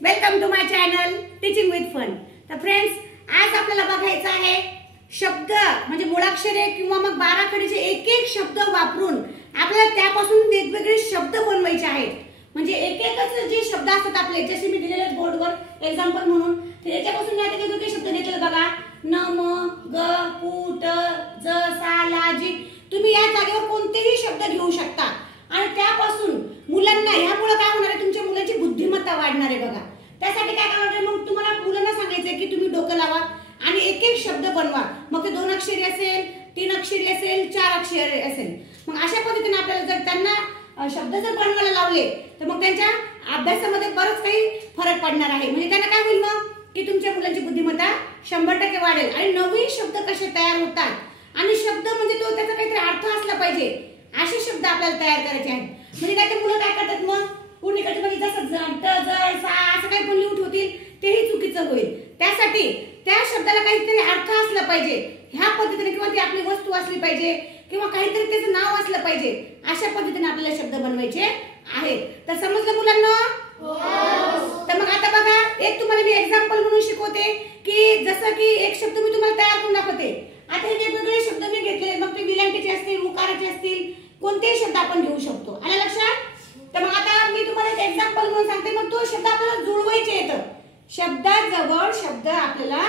Welcome to my channel teaching with fun. तर friends, आज आपल्याला बघायचं आहे शब्द म्हणजे मुळाक्षरे किंवा मग बाराखडीचे एक एक शब्द वापरून आपल्याला त्यापासून वेगवेगळे शब्द बनवायचे आहेत। म्हणजे एक एकच जे शब्द असतात आपले, जसे मी दिलेले बोर्डवर एक्झाम्पल म्हणून, तर याच्यापासून या वेगवेगळे शब्द घेतले बघा। न, म, ग, पु, ट, ज, सा, ला, जी। तुम्ही या जागेवर कोणतेही शब्द घेऊ शकता आणि त्यापासून मुलांना ह्यामुळे काय होणार आहे, तुमच्या मुलाची बुद्धिमत्ता वाढणार आहे बघा। त्यासाठी काय करणार आहे, मग तुम्हाला मुलांना सांगायचं की तुम्ही डोकं लावा आणि एक एक शब्द बनवा। मग ते 2 अक्षरी असेल, 3 अक्षरी असेल, 4 अक्षरी असेल। मग अशा पद्धतीने आपल्याला जर त्यांना शब्द जर बनवायला लावले तर मग त्यांच्या अभ्यासामध्ये बरंच काही फरक पडणार आहे। म्हणजे त्यांना काय होईल मग की तुमच्या मुलांची बुद्धिमत्ता 100% वाढेल। आणि नवीन शब्द कसे तयार होतात आणि शब्द म्हणजे तो त्याचा काहीतरी अर्थ असला पाहिजे, असे शब्द आपल्याला तयार करायचे आहेत। म्हणजे त्याचे मुलं काय करतात, मग पूर्णिकडे म्हणजे जसं ट, ज, सा असं काही पण लिहून ठेवतील, तेही चुकीचं होईल। त्यासाठी त्या शब्दाला काहीतरी अर्थ असला पाहिजे ह्या पद्धतीने, किंवा ती आपली वस्तू असली पाहिजे किंवा काहीतरी त्याचं नाव असलं पाहिजे, अशा पद्धतीने आपल्याला शब्द बनवायचे आहेत। तर समजलं मुलांना? तर मग आता बघा, एक तुम्हाला मी एक्झाम्पल म्हणून शिकवते की जसं की एक शब्द मी तुम्हाला तयार करून दाखवते। आता हे वेगवेगळे शब्द मी घेतले, मग ते विलांटीचे असतील, उकाराचे असतील, कोणतेही शब्द आपण घेऊ शकतो। आलं लक्षात? तर मग आता मी तुम्हाला एक एक्झाम्पल म्हणून सांगते, मग तो शब्द आपल्याला जुळवायचे आहेत। शब्दाजवळ शब्द आपल्याला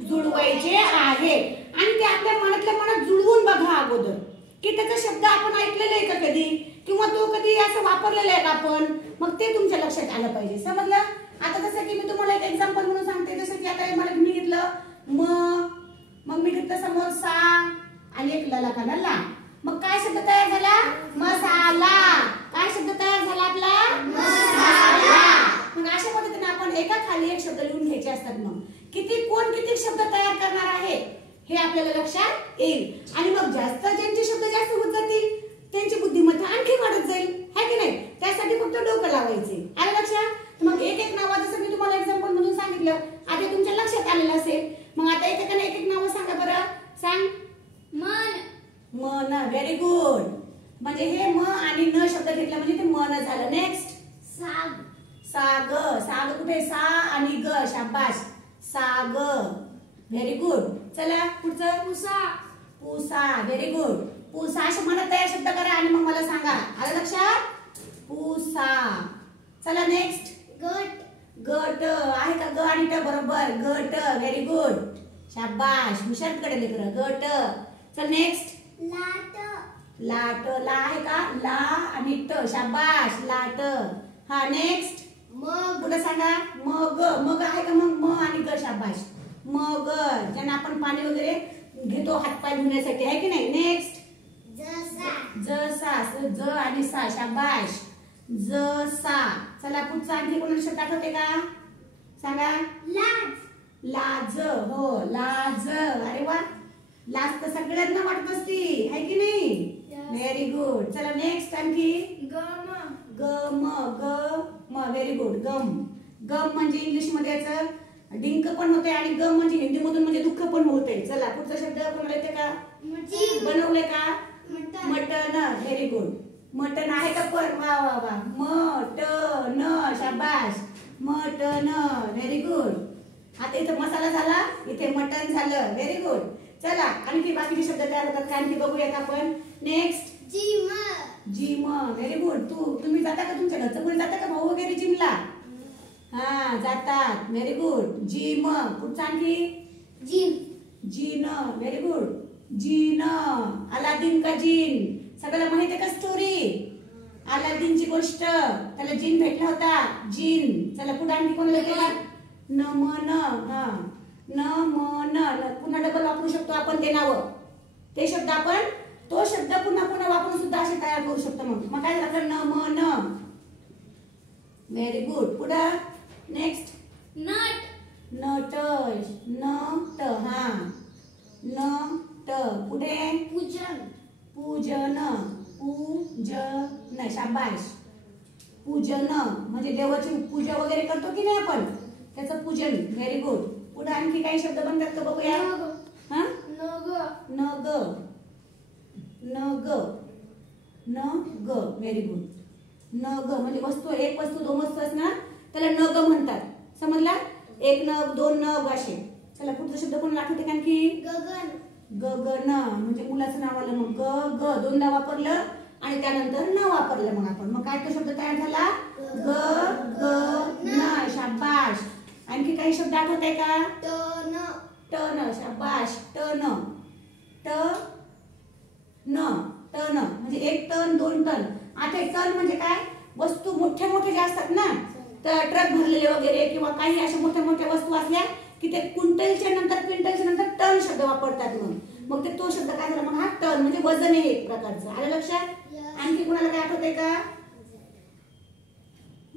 जुळवायचे आहेत आणि ते आपल्या मनातल्या मनात जुळवून बघा अगोदर की त्याचा शब्द आपण ऐकलेला आहे का कधी, किंवा तो कधी असं वापरलेला आहे का आपण, मग ते तुमच्या लक्षात आलं पाहिजे। समजलं? आता जसं की मी तुम्हाला एक एक्झाम्पल म्हणून सांगते, जसं की आता मला मी घेतलं मग मी घेतलं समोर सा आणि एक ललाखाना ला। मग काय शब्द तयार झाला? मसाला। काय शब्द तयार झाला आपला? मसाला। मग अशा पद्धतीने आपण एका खाली एक शब्द लिहून घ्यायचे असतात। मग कोण किती शब्द तयार करणार आहे हे आपल्याला लक्षात येईल। आणि मग ज्यांचे शब्द जास्त होत जातील त्यांची बुद्धिमत्ता आणखी वाढत जाईल, है की नाही? त्यासाठी फक्त डोकं लावायचे। आलं लक्षात? मग एक एक नाव जसं मी तुम्हाला एक्झाम्पल म्हणून सांगितलं, आता तुमच्या लक्षात आलेलं असेल। मग आता एकेकाने एक एक नाव सांगा बरं। सांग। मन। मन, व्हेरी गुड। म्हणजे हे म आणि न शब्द घेतला म्हणजे ते मन झालं। नेक्स्ट साग। साग। साग कुठे? सा आणि ग, शाबाश, साग, व्हेरी गुड। चला पुढचं पुसा। पुसा, व्हेरी गुड। पुसा। अशा मनात तयार शब्द करा आणि मग मला सांगा। आलं लक्षात? पुसा। चला नेक्स्ट गट। गट आहे का? ग आणि ट बरोबर, गट, व्हेरी गुड, शाबाश, हुशारकडे लेकरं, गट। चल नेक्स्ट लाट। लाट, ला आहे का? ला आणि ट, शाबाश, लाट। हा नेक्स्ट मग। पुढे सांगा मग। मग आहे का? मग म आणि ग, शाबाश, मग, ज्यांना आपण पाणी वगैरे घेतो हातपाय धुण्यासाठी, आहे की नाही? नेक्स्ट जसा। जसा, ज आणि सा, शाबाश, जसा। चला पुढचा आणखी कोणाला शब्द आठवते का? सांगा। लाज। लाज, हो, लाज, अरे वा, लाज तर सगळ्यांना वाटत असती, है की नाही? Very good. चला नेक्स्ट आणखी गम। गम, ग म, व्हेरी गुड, गम। गम म्हणजे इंग्लिश मध्ये याचं डिंक पण होते आणि गम म्हणजे हिंदी मधून म्हणजे दुःख पण होते। चला पुढचा शब्द कोणाला येते का? बनवले का? मटन, व्हेरी गुड, मटन आहे का? पण वा वा वा, मटन, शाबाश, मटन, व्हेरी गुड। आता इथे मसाला झाला, इथे मटन झालं, व्हेरी गुड। चला आणखी बाकीचे शब्द तयार होतात का आणखी बघूयात आपण। Next gym. Gym, very good. तुम्ही जाता का? तुमच्या घरचं कोणी जाता का? भाऊ वगैरे जिमला? हा, जातात, व्हेरी गुड, जिम। पुढचं आणखी जिन। जिन, व्हेरी गुड, जिन। अलादीन का जिन, सगळ्याला माहिती आहे का स्टोरी? अलादीनची गोष्ट, त्याला जिन भेटला होता, जिन। चला पुढे आणखी कोणाला येते का? नमन। हा, नमन, पुन्हा डबल वापरू शकतो आपण ते नाव, ते शब्द आपण तो शब्द पुन्हा पुन्हा वापरून सुद्धा असे तयार करू शकतो। मग काय झालं? नमन, व्हेरी गुड। पुढं नेक्स्ट नट। नट, नट, हा, नट। पुढे पूजन। पूजन, पूजन, शाबाश, पूजन म्हणजे देवाची पूजा वगैरे करतो की नाही आपण, त्याचं पूजन, व्हेरी गुड। पुढे आणखी काही शब्द बनतात का बघूया। हा, नग। नग, नग, नग, व्हेरी गुड। नग म्हणजे वस्तू, एक वस्तू, 2 वस्तू असणार त्याला नग म्हणतात. समजला? एक नग, दोन नग असे. चला पुढचा शब्द कोणाला आठवते का आणखी? गगन. गगन म्हणजे मुलाचं नाव आलं. मग ग ग दोनदा वापरलं आणि त्यानंतर न वापरलं. मग काय तो शब्द तयार झाला? गगन. शाबाश. आणखी काही शब्द आठवत आहे का? टन. टन. शाबाश. टन. टन म्हणजे एक टन, दोन टन. आता टन म्हणजे काय? वस्तू मोठ्या मोठ्या ज्या असतात ना, तर ट्रक भरलेले वगैरे किंवा काही अशा मोठ्या मोठ्या वस्तू असल्या की ते क्विंटलच्या नंतर टन शब्द वापरतात. मग ते तो शब्द काय झाला? मग हा टन म्हणजे वजन आहे एक प्रकारचं. आलं लक्षात? आणखी कुणाला काय आठवतंय का?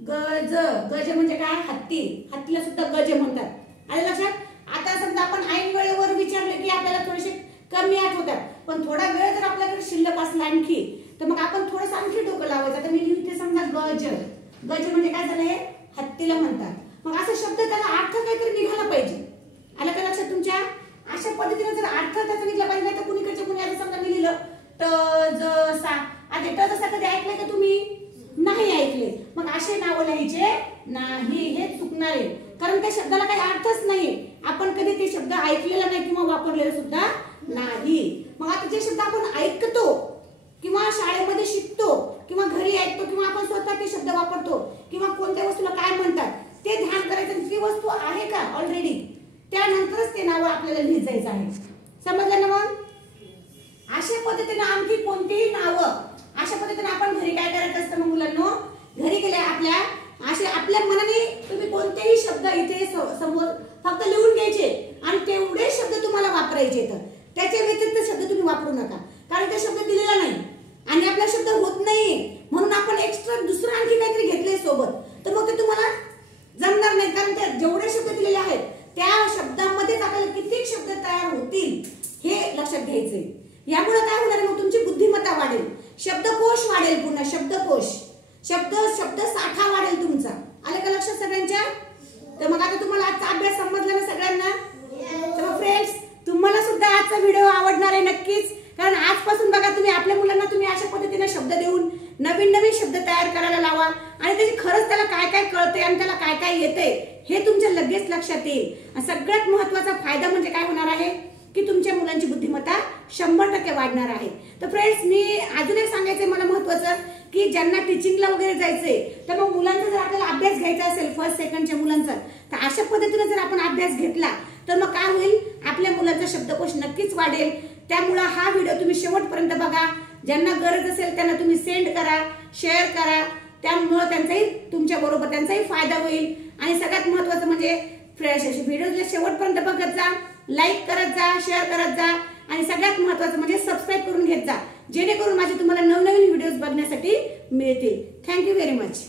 गज. गज म्हणजे काय? हत्ती. हत्तीला सुद्धा गज म्हणतात. आलं लक्षात? आता समजा आपण ऐन वेळेवर विचारले की आपल्याला थोडेसे कमी आठवतात, पण थोडा वेळ जर आपल्याकडे शिल्लक असला आणखी, तर मग आपण थोडंसं आणखी डोकं लावायचं. तर मी लिहिते समजा गज. गज म्हणजे काय झालंय? हत्तीला म्हणतात. मग असा शब्द त्याला अर्थ काहीतरी निघाला पाहिजे. आलं का लक्षात तुमच्या? अशा पद्धतीने जर अर्थ त्याचा निघाला पाहिजे, तर कुणीकडच्या कुणी आता समजा मी लिहिलं ट ज सा. आता ट जसा कधी ऐकलंय का तुम्ही? नाही ऐकले. मग असे नाव लिहायचे नाही. हे चुकणार आहे, कारण त्या शब्दाला काही अर्थच नाही. आपण कधी ते शब्द ऐकलेला नाही किंवा वापरलेला सुद्धा नाही. मग आता जे शब्द आपण ऐकतो किंवा शाळेमध्ये शिकतो किंवा घरी ऐकतो किंवा आपण स्वतः ते शब्द वापरतो किंवा कोणत्या वस्तूला काय म्हणतात ते ध्यान करायचं. ती वस्तू आहे का ऑलरेडी, त्यानंतरच ते नाव आपल्याला लिहित जायचं आहे. समजलं ना? मग अशा पद्धतीने आणखी कोणतीही नावं अशा पद्धतीने आपण घरी काय करायचं असतं? मग मुलांनो, घरी गेल्या आपल्या मनाने तुम्ही कोणतेही शब्द इथे समोर फक्त लिहून घ्यायचे आणि तेवढे शब्द तुम्हाला वापरायचे. तर त्याच्या व्यतिरिक्त शब्द तुम्ही वापरू नका, कारण ते शब्द दिलेला नाही आणि आपला शब्द होत नाही म्हणून आपण एक्स्ट्रा दुसरं आणखी काहीतरी घेतले सोबत, तर मग ते तुम्हाला जमणार नाही. कारण ते जेवढे शब्द दिलेले आहेत त्या शब्दांमध्येच आपल्याला किती शब्द तयार होतील हे लक्षात घ्यायचंय. यामुळे काय होणार? मग तुमची बुद्धिमत्ता वाढेल, शब्दकोश वाढेल, पुन्हा शब्दकोश, शब्द साठा वाढेल तुमचा. आलं का लक्षात सगळ्यांच्या? तर मग आता तुम्हाला आजचा अभ्यास समजला ना सगळ्यांना? तर फ्रेंड्स, तुम्हाला सुद्धा आजचा व्हिडिओ आवडणार आहे नक्कीच, कारण आजपासून बघा तुम्ही आपल्या मुलांना तुम्ही अशा पद्धतीने शब्द देऊन नवीन नवीन शब्द तयार करायला लावा आणि त्याची खरंच त्याला काय काय कळते आणि त्याला काय काय येते हे तुमच्या लगेच लक्षात येईल. सगळ्यात महत्त्वाचा फायदा म्हणजे काय होणार आहे की तुमच्या मुलांची बुद्धिमत्ता 100% वाढणार आहे. तर फ्रेंड्स, मी अजून एक सांगायचंय मला महत्त्वाचं की ज्यांना टीचिंगला वगैरे जायचंय, तर मग मुलांचा जर आपल्याला अभ्यास घ्यायचा असेल फर्स्ट सेकंडच्या मुलांचा, तर अशा पद्धतीने जर आपण अभ्यास घेतला तर मग काय होईल? आपल्या मुलांचा शब्दकोश नक्कीच वाढेल. त्यामुळे हा व्हिडिओ तुम्ही शेवटपर्यंत बघा. ज्यांना गरज असेल त्यांना तुम्ही सेंड करा, शेअर करा. त्यामुळे त्यांचाही तुमच्या बरोबर त्यांचाही फायदा होईल. आणि सगळ्यात महत्त्वाचं म्हणजे फ्रेश व्हिडिओ शेवटपर्यंत बघत जा, लाईक करत जा, शेअर करत जा आणि सगळ्यात महत्त्वाचं म्हणजे सबस्क्राईब करून घेत जा, जेणेकरून माझे तुम्हाला नवनवीन व्हिडिओज बघण्यासाठी मिळतील. Thank you very much.